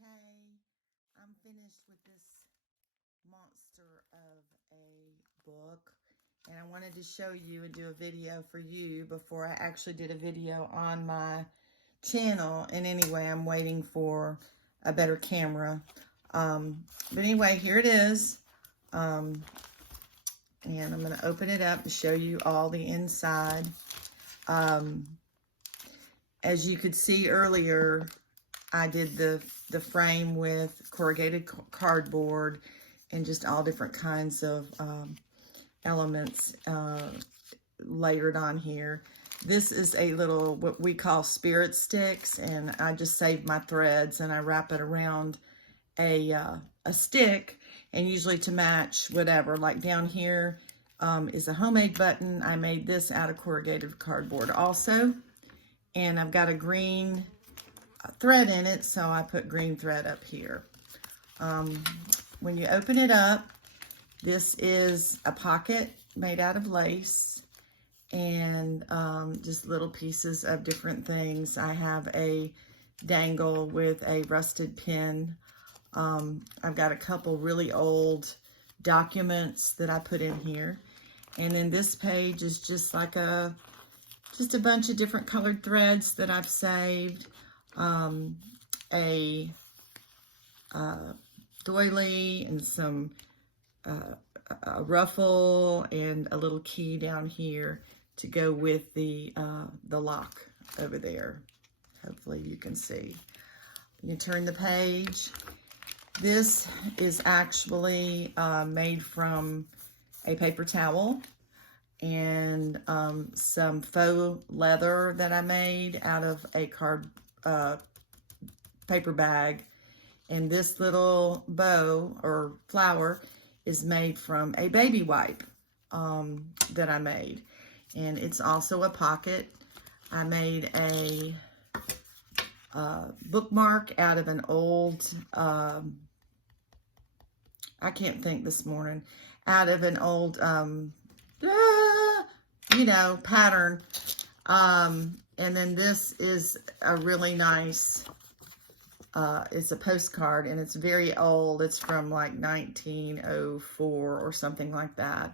Okay, I'm finished with this monster of a book, and I wanted to show you and do a video for you before I actually did a video on my channel. And anyway, I'm waiting for a better camera. But anyway, here it is. And I'm going to open it up to show you all the inside. As you could see earlier, I did the frame with corrugated cardboard and just all different kinds of elements layered on here. This is a little, what we call spirit sticks, and I just save my threads and I wrap it around a stick, and usually to match whatever. Like down here is a homemade button. I made this out of corrugated cardboard also, and I've got a green thread in it, so I put green thread up here. When you open it up, this is a pocket made out of lace and just little pieces of different things. I have a dangle with a rusted pin. I've got a couple really old documents that I put in here. And then this page is just like just a bunch of different colored threads that I've saved. A doily and some a ruffle and a little key down here to go with the lock over there. Hopefully you can see. You turn the page. This is actually made from a paper towel and some faux leather that I made out of a paper bag. And this little bow or flower is made from a baby wipe that I made. And it's also a pocket. I made a bookmark out of an old, I can't think this morning, out of an old, pattern. And then this is a really nice, it's a postcard, and it's very old. It's from like 1904 or something like that.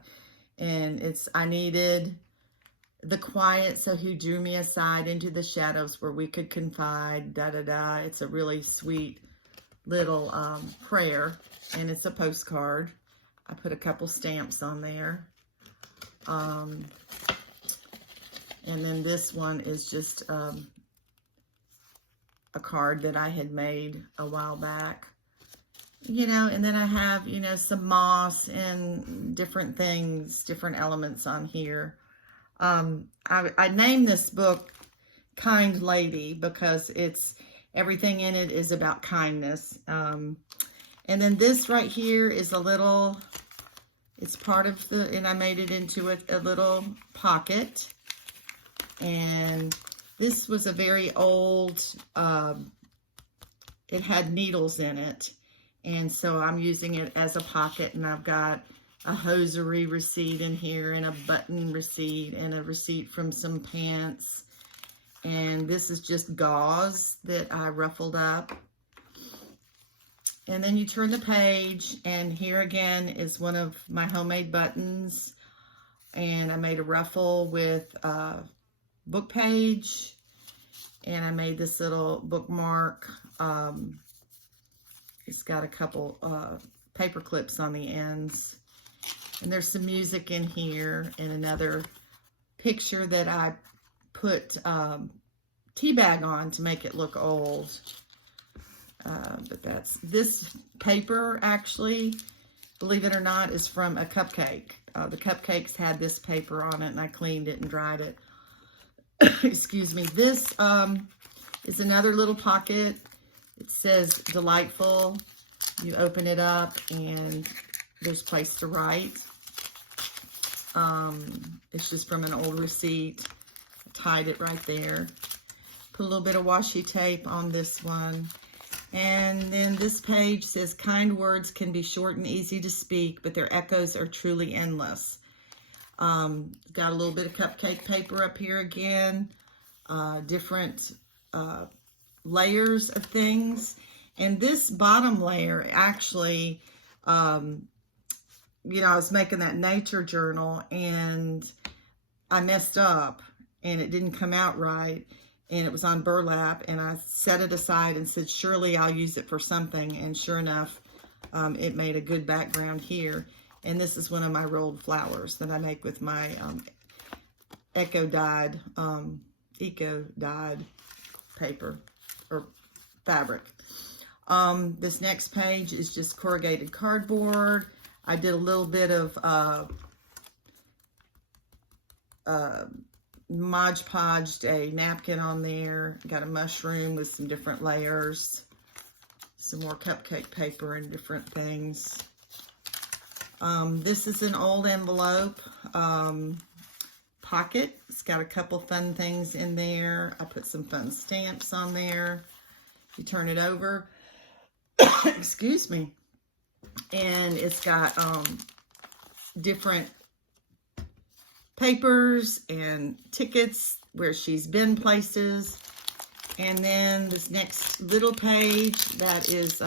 And I needed the quiet, so he drew me aside into the shadows where we could confide, da-da-da. It's a really sweet little prayer, and it's a postcard. I put a couple stamps on there. And then this one is just a card that I had made a while back. And then I have, some moss and different things, different elements on here. I named this book Kind Lady because everything in it is about kindness. And then this right here is it's part of and I made it into a little pocket. And this was a very old, it had needles in it. And so I'm using it as a pocket, and I've got a hosiery receipt in here and a button receipt and a receipt from some pants. And this is just gauze that I ruffled up. And then you turn the page, and here again is one of my homemade buttons. And I made a ruffle with book page, and I made this little bookmark. It's got a couple paper clips on the ends, and there's some music in here, and another picture that I put tea bag on to make it look old. But this paper, actually, believe it or not, is from a cupcake. The cupcakes had this paper on it, and I cleaned it and dried it. Excuse me. This is another little pocket. It says delightful. You open it up and there's place to write. It's just from an old receipt. I tied it right there. Put a little bit of washi tape on this one. And then this page says, kind words can be short and easy to speak, but their echoes are truly endless. Got a little bit of cupcake paper up here again, different layers of things. And this bottom layer actually, you know, I was making that nature journal and I messed up and it didn't come out right. And it was on burlap, and I set it aside and said, surely I'll use it for something. And sure enough, it made a good background here. And this is one of my rolled flowers that I make with my eco-dyed paper or fabric. This next page is just corrugated cardboard. I did a little bit of Mod Podged a napkin on there. Got a mushroom with some different layers. Some more cupcake paper and different things. This is an old envelope pocket. It's got a couple fun things in there. I put some fun stamps on there. You turn it over. Excuse me. And it's got different papers and tickets where she's been places. And then this next little page, that is,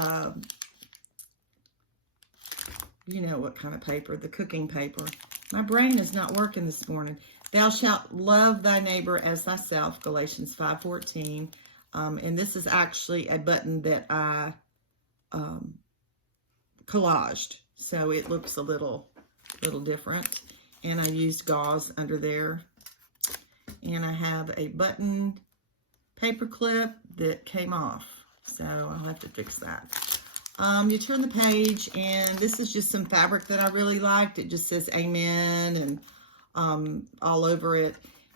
you know what kind of paper, the cooking paper. My brain is not working this morning. Thou shalt love thy neighbor as thyself, Galatians 5:14. And this is actually a button that I collaged. So it looks a little different. And I used gauze under there. And I have a button paper clip that came off. So I'll have to fix that. You turn the page, and this is just some fabric that I really liked. It just says amen and all over it.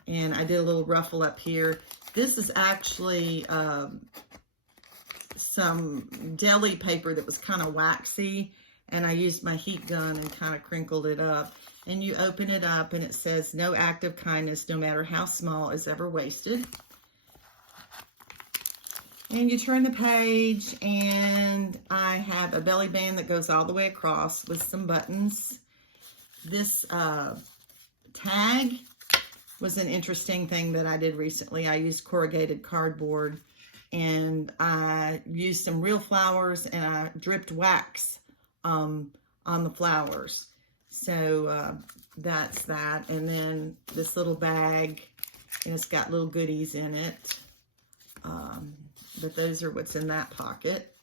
And I did a little ruffle up here. This is actually some deli paper that was kind of waxy. And I used my heat gun and kind of crinkled it up. And you open it up, and it says, no act of kindness, no matter how small, is ever wasted. And you turn the page, and I have a belly band that goes all the way across with some buttons. This tag was an interesting thing that I did recently. I used corrugated cardboard, and I used some real flowers, and I dripped wax on the flowers. So that's that. And then this little bag, and it's got little goodies in it. But those are what's in that pocket.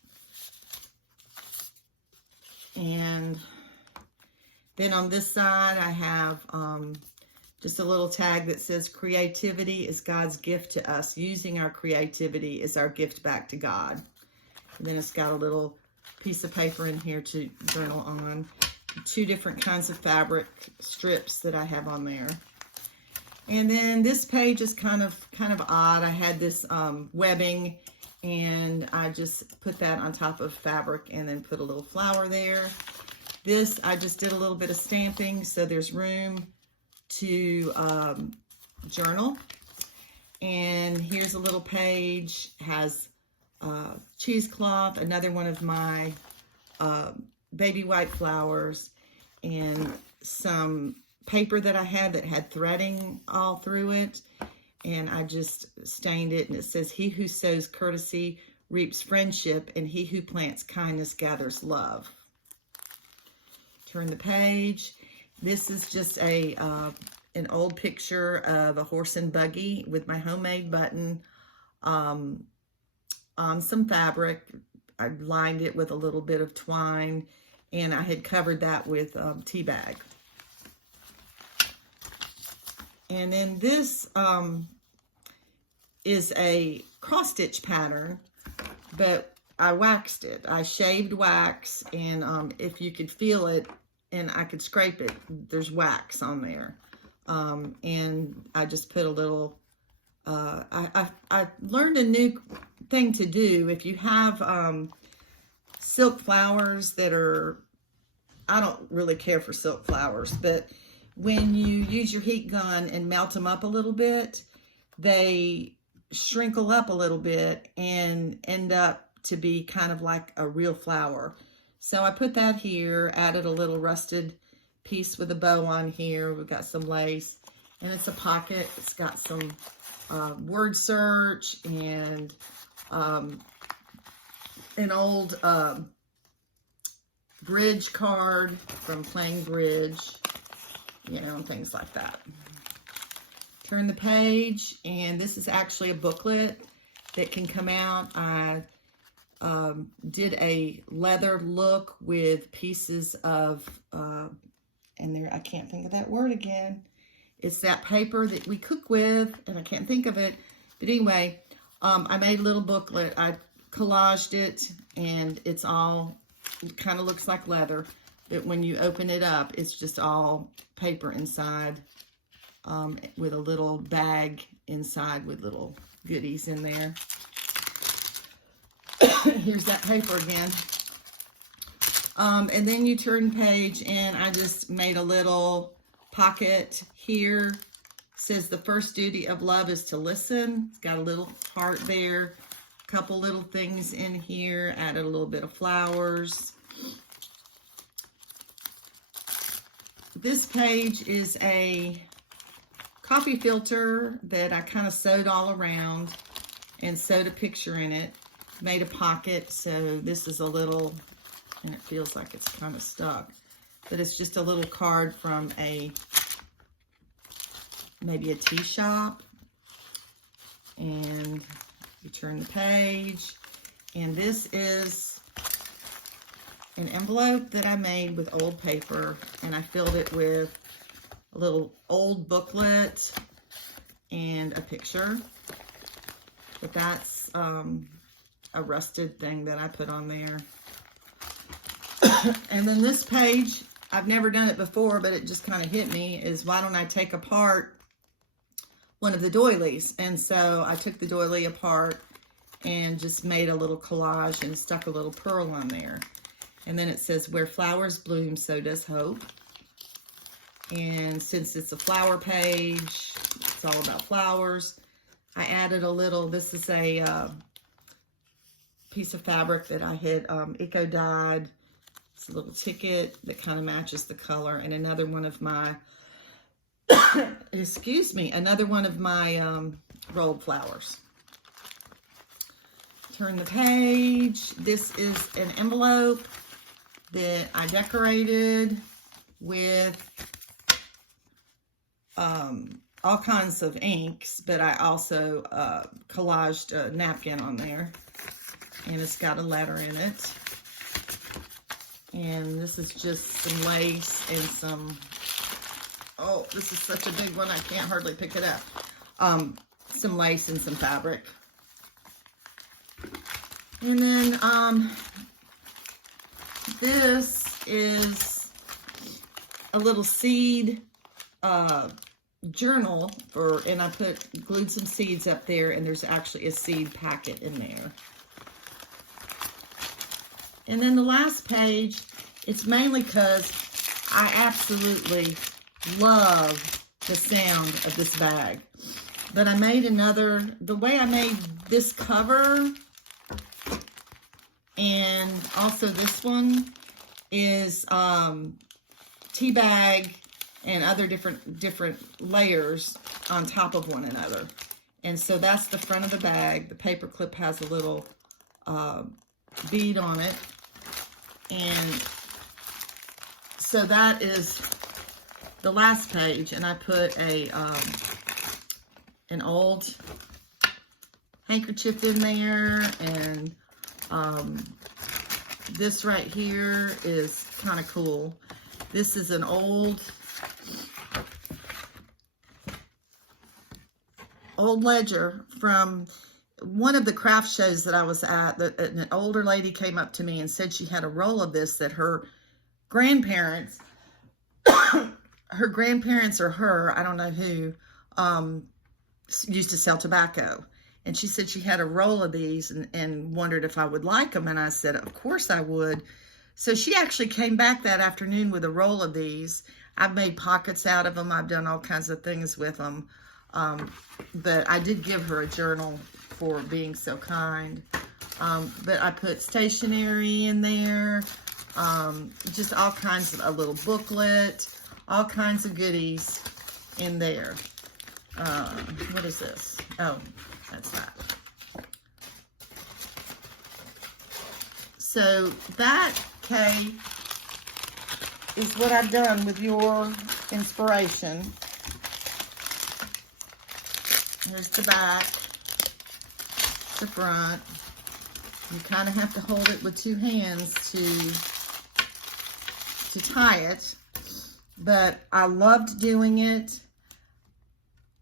And then on this side, I have just a little tag that says, creativity is God's gift to us. Using our creativity is our gift back to God. And then it's got a little piece of paper in here to journal on. 2 different kinds of fabric strips that I have on there. And then this page is kind of odd. I had this webbing, and I just put that on top of fabric and then put a little flower there. This, I just did a little bit of stamping, so there's room to journal. And here's a little page, has cheesecloth, another one of my baby white flowers, and some paper that I had that had threading all through it. And I just stained it, and it says, he who sows courtesy reaps friendship, and he who plants kindness gathers love. Turn the page. This is just an old picture of a horse and buggy with my homemade button on some fabric. I lined it with a little bit of twine, and I had covered that with tea bag. And then this is a cross-stitch pattern, but I waxed it. I shaved wax, and if you could feel it, and I could scrape it, there's wax on there. And I just put a little, I learned a new thing to do. If you have silk flowers that are, I don't really care for silk flowers, but when you use your heat gun and melt them up a little bit, they shrinkle up a little bit and end up to be kind of like a real flower. So I put that here, added a little rusted piece with a bow on here. We've got some lace, and it's a pocket. It's got some word search and an old bridge card from playing bridge, you know, and things like that. Turn the page, and this is actually a booklet that can come out. I did a leather look with pieces of, and there, I can't think of that word again. It's that paper that we cook with, and I can't think of it. But anyway, I made a little booklet. I collaged it, and it's all, it kind of looks like leather. But when you open it up, it's just all paper inside, with a little bag inside with little goodies in there. Here's that paper again. And then you turn page, and I just made a little pocket here. It says the first duty of love is to listen. It's got a little heart there, a couple little things in here, added a little bit of flowers. This page is a coffee filter that I kind of sewed all around and sewed a picture in it. Made a pocket, so this is a little, and it feels like it's kind of stuck, but it's just a little card from maybe a tea shop. And you turn the page, and this is an envelope that I made with old paper, and I filled it with a little old booklet and a picture. But that's a rusted thing that I put on there. And then this page, I've never done it before, but it just kind of hit me, is why don't I take apart one of the doilies? And so I took the doily apart and just made a little collage and stuck a little pearl on there. And then it says, where flowers bloom, so does hope. And since it's a flower page, it's all about flowers, I added a little, this is a piece of fabric that I had eco-dyed. It's a little ticket that kind of matches the color, and another one of my, excuse me, another one of my rolled flowers. Turn the page. This is an envelope that I decorated with all kinds of inks, but I also collaged a napkin on there, and it's got a letter in it. And this is just some lace and some, oh, this is such a big one, I can't hardly pick it up. Some lace and some fabric. And then this is a little seed journal for, and I glued some seeds up there, and there's actually a seed packet in there. And then the last page, it's mainly because I absolutely love the sound of this bag. But I made another, the way I made this cover and also this one is tea bag and other different layers on top of one another. And so that's the front of the bag. The paper clip has a little bead on it. And so that is the last page, and I put an old handkerchief in there, and this right here is kind of cool. This is an old ledger from one of the craft shows that I was at. An older lady came up to me and said she had a roll of this that her grandparents, her grandparents or her, I don't know who, used to sell tobacco. And she said she had a roll of these and wondered if I would like them. And I said, of course I would. So she actually came back that afternoon with a roll of these. I've made pockets out of them. I've done all kinds of things with them. But I did give her a journal for being so kind. But I put stationery in there, just all kinds of a little booklet, all kinds of goodies in there. What is this? Oh, that's that. So that, Kay, is what I've done with your inspiration. Here's the back, the front. You kind of have to hold it with two hands to tie it. But I loved doing it.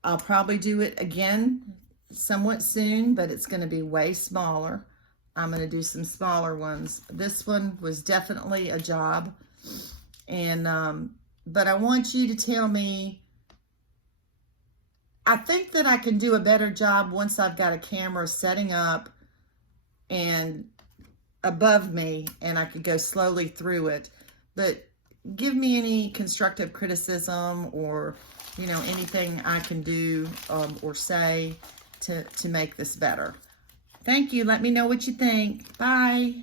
I'll probably do it again somewhat soon, but it's going to be way smaller. I'm going to do some smaller ones. This one was definitely a job. And but I want you to tell me, I think that I can do a better job once I've got a camera setting up and above me, and I could go slowly through it. But give me any constructive criticism, or anything I can do or say to make this better. Thank you. Let me know what you think. Bye.